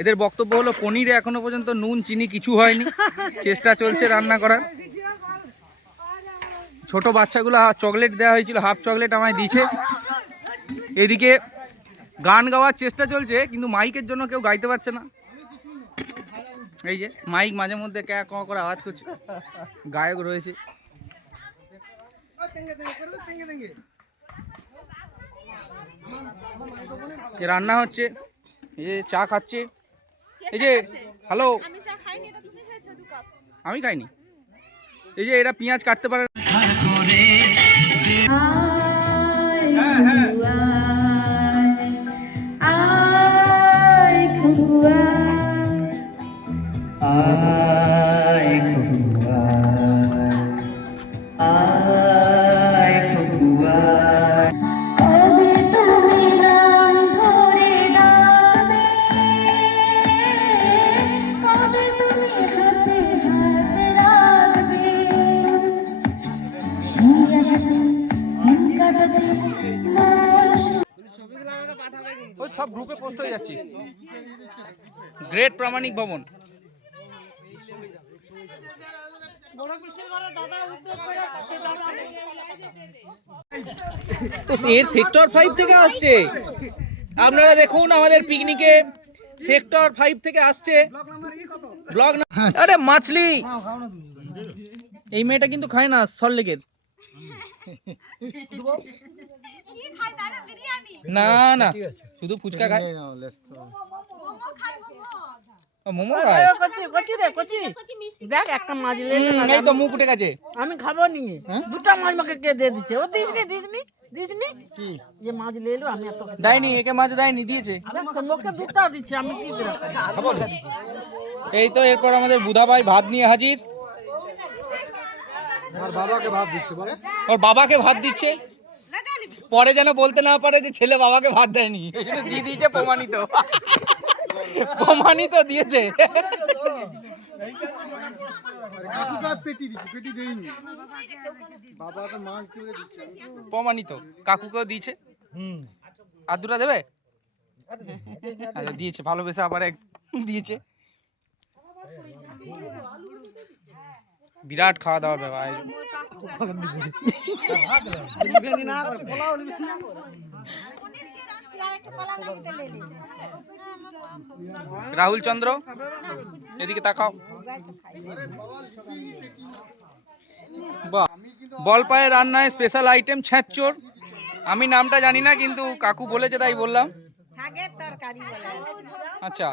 এদের বক্তব্য হলো পনিরে এখনো পর্যন্ত নুন চিনি কিছু হয়নি, চেষ্টা চলছে রান্না করার। ছোট বাচ্চাগুলো চকলেট দেওয়া হয়েছিল, হাফ চকলেট আমায় দিয়েছে। এদিকে গান গাওয়ার চেষ্টা চলছে কিন্তু মাইকের জন্য কেউ গাইতে পারছে না। এই যে মাইক মাঝে মধ্যে ক্যা ক করে আওয়াজ করছে, গায়ক রয়েছে। রান্না হচ্ছে, এই যে চা খাচ্ছে। এই যে হ্যালো, আমি খাইনি। এই যে এরা পেঁয়াজ কাটতে পারে। সব গ্রুপে পোস্ট হয়ে যাচ্ছে। গ্রেট প্রামাণিক ভবন। তো এর সেক্টর 5 থেকে আসছে, আপনারা দেখুন আমাদের পিকনিকে সেক্টর 5 থেকে আসছে ব্লগ। আরে মাছলি, এই মেয়েটা কিন্তু খায় না সল্টলেকের। না না, শুধু ফুচকা খায়, মোমো খায়। দেখ একটা মাছ এই তো মুখ উঠে গেছে। আমি খাবো নি, দুটা মাছ আমাকে কে দিয়ে দিচ্ছে। ও দিসনি কি যে মাছ লেলো, আমি এত দেয়নি, একে মাছ দেয়নি, দিয়েছে। লোককে দুটা দিচ্ছে, আমি কি খাবো। এই তো এরপর আমাদের বুধা ভাই ভাত নিয়ে হাজির। ওর বাবাকে ভাত দিচ্ছে, পরে যেন বলতে না পারে যে ছেলে বাবাকে ভাত দেয়নি। দিয়ে দিয়েছে, প্রমাণিত প্রমাণিত দিয়েছে। প্রমাণিত কাকুকেও দিয়েছে। আর দুটা দেবে, দিয়েছে ভালোবেসে, আবার এক দিয়েছে। বিরাট খাওয়া দাওয়ার ব্যাপার। রাহুল চন্দ্র, এদিকে তাকাও। বলপায়ে রান্নায় স্পেশাল আইটেম ছ্যাঁচড়। আমি নামটা জানি না, কিন্তু কাকু বলেছে তাই বললাম। আচ্ছা,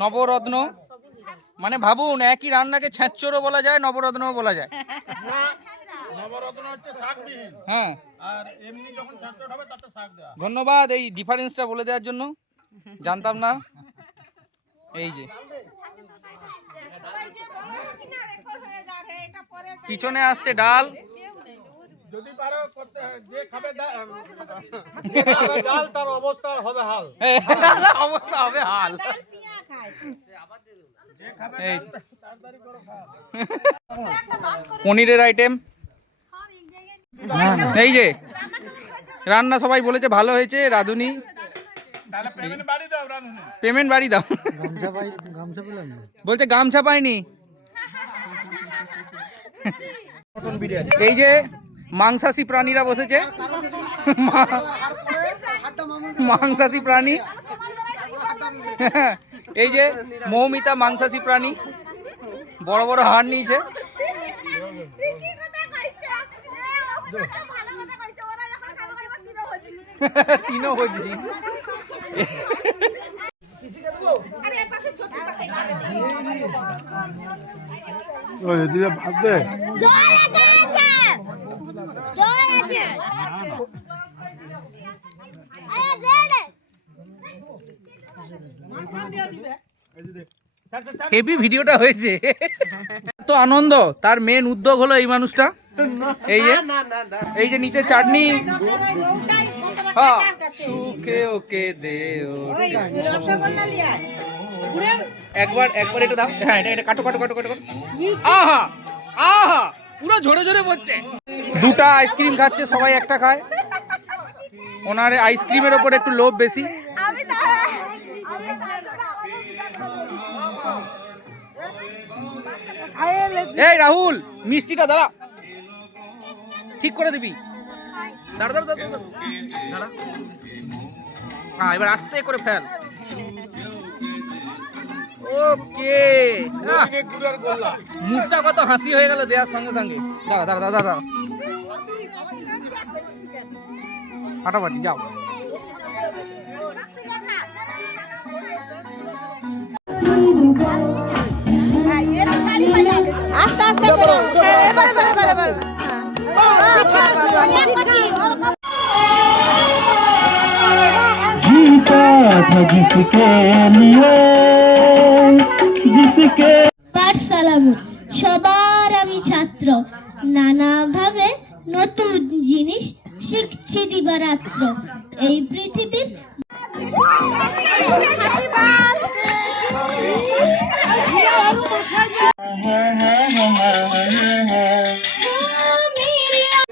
নবরত্ন মানে ভাবুন, একই রান্নাকে ছ্যাঁচড়ও বলা যায়, নবরত্নও বলা যায়। হ্যাঁ, ধন্যবাদ এই ডিফারেন্সটা বলে দেওয়ার জন্য, জানতাম না। এই যে পিছনে আসছে ডাল। যদি পারো যে খাবে ডাল, তার অবস্থা হবে হাল। অবস্থা হবে হাল। পনিরের আইটেম। এই যে রান্না সবাই বলেছে ভালো হয়েছে। রাঁধুনি পেমেন্ট বাড়ি দাও, বলছে গামছা পাইনি। এই যে মাংসাশী প্রাণীরা বসেছে, মাংসাশী প্রাণী। এই যে মৌমিতা মাংসাশী প্রাণী, বড় বড় হাড় নিয়েছে। তিনও হজি। হেভি ভিডিওটা হয়েছে, তো আনন্দ। তার মেন উদ্যোগ হলো এই মানুষটা। এই যে নিচে চাটনি। হ্যাঁ, সুখে ওকে দেও। একবার একটু দাও। হ্যাঁ, এটা কাটো। আহা আহা, পুরো ঝরে ঝরে পড়ছে। দুটা আইসক্রিম খাচ্ছে, সবাই একটা খায়। ওনার আইসক্রিমের ওপর একটু লোভ বেশি। এই রাহুল মিষ্টিটা দাঁড়া, ঠিক করে দিবি। দাঁড়া দাঁড়া দাঁড়া দাঁড়া, হ্যাঁ এবার আস্তে করে ফেল। ওকে, মুখটা কত হাসি হয়ে গেল দেওয়ার সঙ্গে সঙ্গে। দাঁড়া দাঁড়া দাঁড়া দাঁড়া, ফাটাফাটি যাও। আস্তে আস্তে করো, এবারে जीता था जिसके लिए जिसके পাঠশালা সবার আমি ছাত্র, নানাভাবে নতুন জিনিস শিখছি দিবারাত্র। এই পৃথিবীর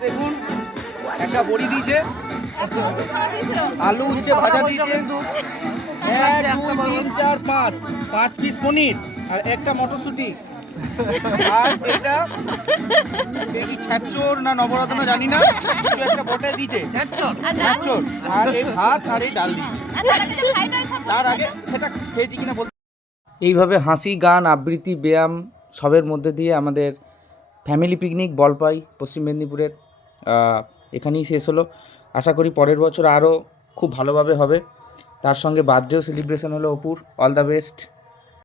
দেখুন একটা বড়ি দিয়েছে, আলু উচ্ছে ভাজা দিয়েছে, 1 2 3 4 5 5 পিস পনির আর একটা মটরশুঁটি, আর এটা দেখি ছ্যাঁচড় না নবরত্ন জানি না, কিছু একটা বটে দিয়েছে, ছ্যাঁচড়, আর এই ভাত আর এই ডাল দিয়েছে। তার আগে সেটা খেয়েছি কিনা বলতে। এইভাবে হাসি, গান, আবৃত্তি, ব্যায়াম সবের মধ্যে দিয়ে আমাদের ফ্যামিলি পিকনিক বলপাই পশ্চিম মেদিনীপুরের এখানেই শেষ হলো। আশা করি পরের বছর আরও খুব ভালোভাবে হবে। তার সঙ্গে বার্থডেও সেলিব্রেশন হলো অপুর। All the best.